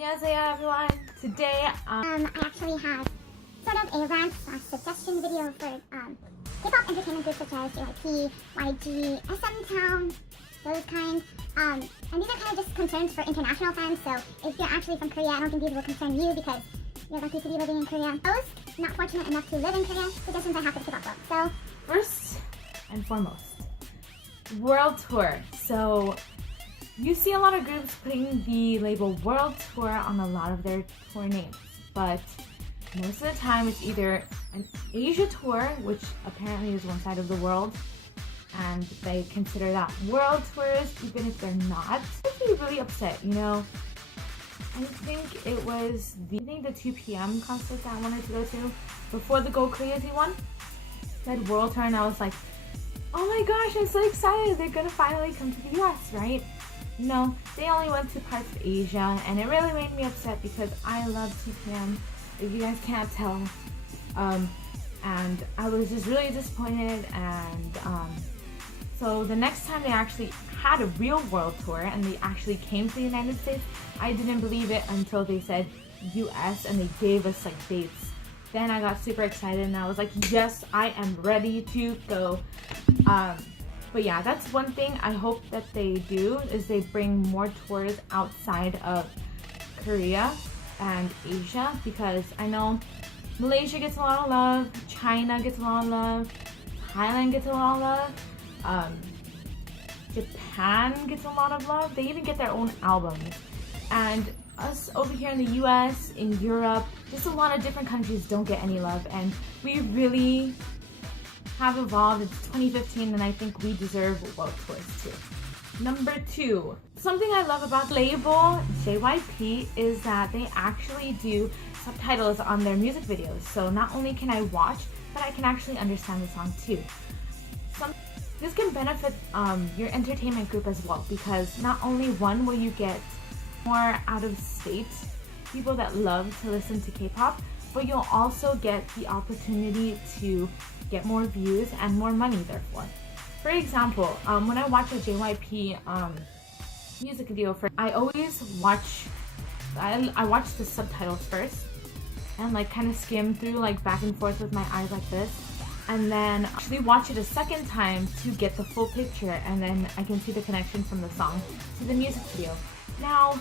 안녕하세요 everyone. Today I actually have sort of a rant / suggestion video for K-pop entertainment groups such as JYP, YG, SM Town, those kinds. And these are kind of just concerns for international fans, so if you're actually from Korea, I don't think these will concern you because you're lucky to be living in Korea. Those not fortunate enough to live in Korea, suggestions I have for the K-pop world. So first and foremost, world tour. So you see a lot of groups putting the label world tour on a lot of their tour names, but most of the time it's either an Asia tour, which apparently is one side of the world, and they consider that world tours even if they're not. I'd be really upset, you know. I think it was the 2 p.m. concert that I wanted to go to before the Go Crazy one. Said world tour, and I was like, oh my gosh, I'm so excited, they're gonna finally come to the US, right? No, they only went to parts of Asia, and it really made me upset because I love 2 p.m. if you guys can't tell. And I was just really disappointed, and so the next time they actually had a real world tour and they actually came to the United States, I didn't believe it until they said US and they gave us like dates. Then I got super excited and I was like, yes, I am ready to go. But yeah, that's one thing I hope that they do, is they bring more tours outside of Korea and Asia, because I know Malaysia gets a lot of love, China gets a lot of love, Thailand gets a lot of love, Japan gets a lot of love. They even get their own albums. And us over here in the US, in Europe, just a lot of different countries don't get any love, and we really have evolved. It's 2015 and I think we deserve world tours too. Number 2, something I love about the label JYP is that they actually do subtitles on their music videos. So not only can I watch, but I can actually understand the song too. This can benefit your entertainment group as well, because not only one will you get more out of state people that love to listen to K-pop, but you'll also get the opportunity to get more views and more money therefore. For example, when I watch a JYP music video, I always watch the subtitles first and like kind of skim through like back and forth with my eyes like this, and then actually watch it a second time to get the full picture, and then I can see the connection from the song to the music video. Now,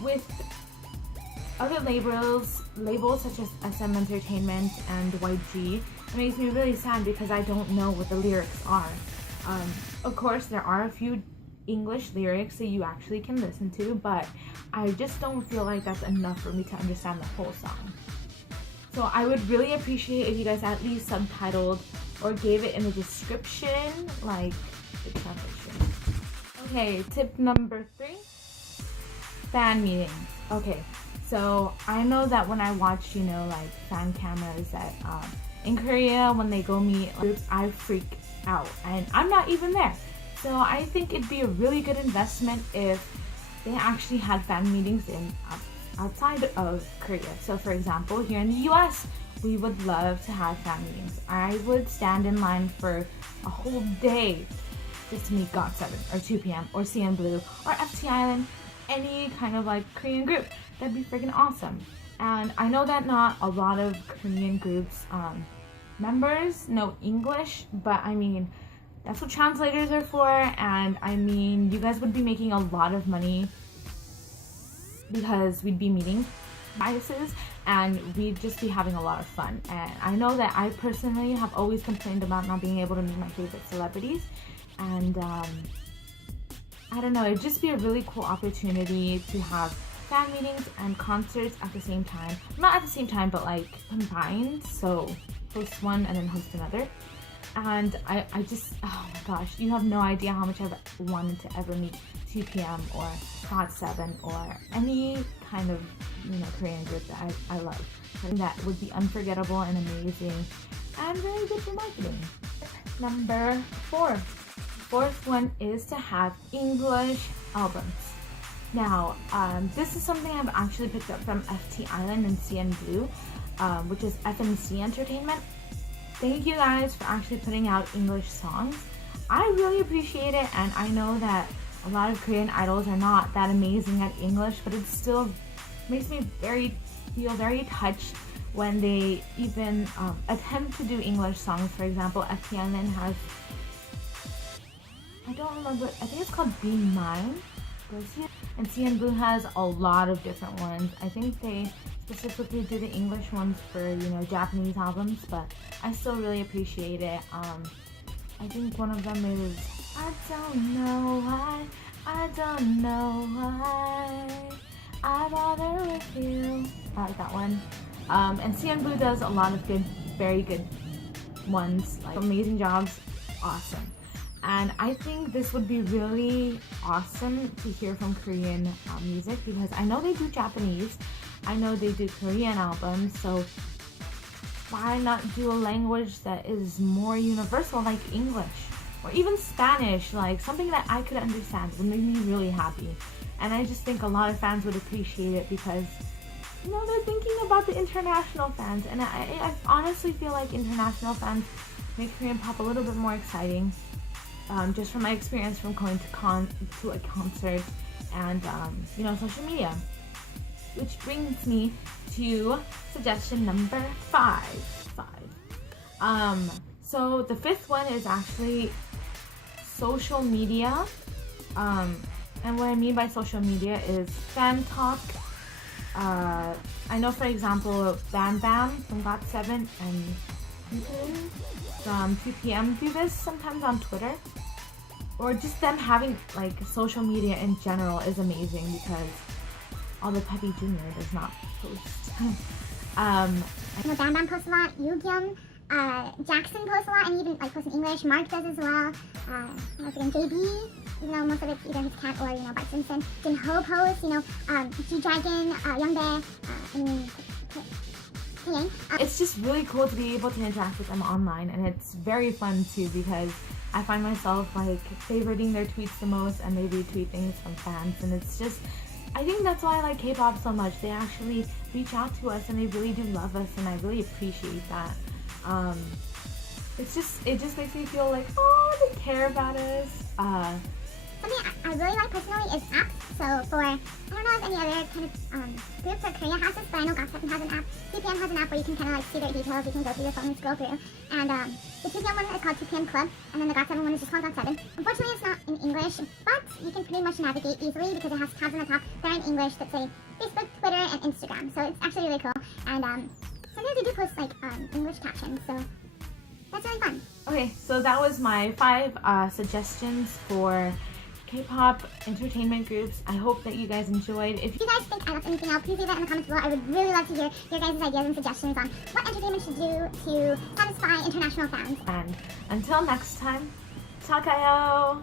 with other labels such as SM Entertainment and YG, it makes me really sad because I don't know what the lyrics are. Of course, there are a few English lyrics that you actually can listen to, but I just don't feel like that's enough for me to understand the whole song. So I would really appreciate if you guys at least subtitled or gave it in the description, like the translation. Okay, tip number 3, fan meetings. Okay, so I know that when I watch, you know, like fan cameras that in Korea, when they go meet groups, I freak out and I'm not even there. So I think it'd be a really good investment if they actually had fan meetings outside of Korea. So for example, here in the US, we would love to have fan meetings. I would stand in line for a whole day just to meet GOT7 or 2 p.m. or CN Blue or FT Island, any kind of like Korean group. That'd be freaking awesome. And I know that not a lot of Korean groups members know English, but I mean, that's what translators are for, and I mean, you guys would be making a lot of money because we'd be meeting biases and we'd just be having a lot of fun. And I know that I personally have always complained about not being able to meet my favorite celebrities, and I don't know, it'd just be a really cool opportunity to have fan meetings and concerts at the same time. Not at the same time, but like combined, so host one and then host another. And I just, oh my gosh, you have no idea how much I've wanted to ever meet 2 p.m. or GOT7 or any kind of, you know, Korean group that I love. And that would be unforgettable and amazing and very good for marketing. Number 4. Fourth one is to have English albums. Now, this is something I've actually picked up from FT Island and CN Blue, which is FNC Entertainment. Thank you guys for actually putting out English songs. I really appreciate it, and I know that a lot of Korean idols are not that amazing at English, but it still makes me feel very touched when they even attempt to do English songs. For example, FTN has, I don't remember, I think it's called Be Mine. And CN Blue has a lot of different ones. I think they specifically do the English ones for, you know, Japanese albums, but I still really appreciate it. I think one of them is I don't know why, I don't know why I bother with you. I like that one. And CN Blue does a lot of good, very good ones, like amazing jobs, awesome. And I think this would be really awesome to hear from Korean music, because I know they do Japanese, I know they do Korean albums, so why not do a language that is more universal like English? Or even Spanish, like something that I could understand would make me really happy. And I just think a lot of fans would appreciate it because, you know, they're thinking about the international fans. And I honestly feel like international fans make Korean pop a little bit more exciting. Just from my experience from going to a concert and, you know, social media. Which brings me to suggestion number 5. So the 5th one is actually social media. And what I mean by social media is fan talk. I know, for example, Bam Bam from GOT7 and from 2PM do this sometimes on Twitter. Or just them having like social media in general is amazing, because although Pepe Jr. does not post. I know Bam Bam posts a lot, Yoongyun, Jackson posts a lot, and even like posts in English. Mark does as well. Once again, JB, even though most of it's either his cat or, you know, Bart Simpson. Jinho posts, you know, G-Dragon, Youngbae, and Taeyang. It's just really cool to be able to interact with them online, and it's very fun too, because I find myself like favoriting their tweets the most, and they retweet things from fans, and it's just, I think that's why I like K-pop so much. They actually reach out to us and they really do love us, and I really appreciate that. It just makes me feel like, oh, they care about us. Something I really like personally is apps. So for, I don't know if any other kind of groups or Korea has this, but I know GOT7 has an app. 2PM has an app where you can kind of like see their details. You can go through your phone and scroll through. And the 2PM one is called 2PM Club, and then the GOT7 one is just called GOT7. Unfortunately, it's not in English, but you can pretty much navigate easily because it has tabs on the top that are in English that say Facebook, Twitter, and Instagram. So it's actually really cool. And sometimes they do post like English captions, so that's really fun. Okay, so that was my 5 suggestions for K-pop entertainment groups. I hope that you guys enjoyed. If you guys think I left anything out, please leave that in the comments below. I would really love to hear your guys' ideas and suggestions on what entertainment should do to satisfy international fans. And until next time, JAL GAYO!